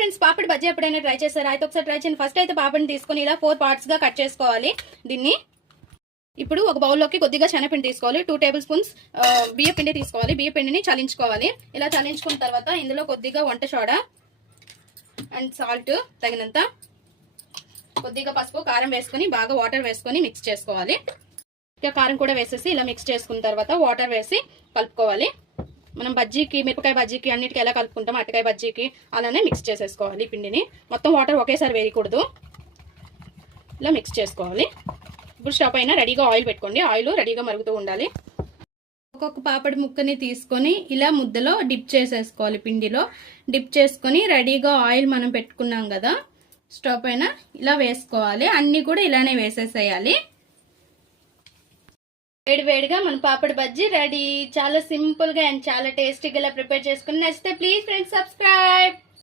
Friends, papdi bajji ఎప్పుడైనా try చేస్తారా? అయితే ఒకసారి ట్రై చేయండి. ఫస్ట్ అయితే పాపడిని తీసుకొని ఇలా 4 పార్ట్స్ గా కట్ చేసుకోవాలి. దీన్ని ఇప్పుడు ఒక బౌల్లోకి కొద్దిగా శనగపిండి తీసుకోవాలి. 2 టేబుల్ స్పూన్స్ బియ్య పిండి తీసుకోవాలి. బియ్య పిండిని చల్లించుకోవాలి. ఇలా చల్లించుకున్న తర్వాత ఇందులో కొద్దిగా వంట సోడా అండ్ సాల్ట్ తగినంత, కొద్దిగా పసుపు, కారం వేసుకొని బాగా వాటర్ వేసుకొని మిక్స్ చేసుకోవాలి. ఇక కారం కూడా వేసేసి ఇలా మిక్స్ చేసుకున్న తర్వాత వాటర్ వేసి కలుపుకోవాలి. మనం బజ్జీకి, మిరపకాయ బజ్జీకి అన్నిటికీ ఎలా కలుపుకుంటాం అరటికాయ బజ్జీకి అలానే మిక్స్ చేసేసుకోవాలి. పిండిని మొత్తం వాటర్ ఒకేసారి వేయకూడదు. ఇలా మిక్స్ చేసుకోవాలి. ఇప్పుడు స్టవ్ పైన రెడీగా ఆయిల్ పెట్టుకోండి. ఆయిల్ రెడీగా మరుగుతూ ఉండాలి. ఒక్కొక్క పాపడి ముక్కని తీసుకొని ఇలా ముద్దలో డిప్ చేసేసుకోవాలి. పిండిలో డిప్ చేసుకొని రెడీగా ఆయిల్ మనం పెట్టుకున్నాం కదా, స్టవ్ పైన ఇలా వేసుకోవాలి. అన్ని కూడా ఇలానే వేసేసేయాలి. వేడివేడిగా మన పాపడి బజ్జీ రెడీ. చాలా సింపుల్ గా అండ్ చాలా టేస్టీగా ఇలా ప్రిపేర్ చేసుకుని నచ్చితే ప్లీజ్ ఫ్రెండ్స్ సబ్స్క్రైబ్.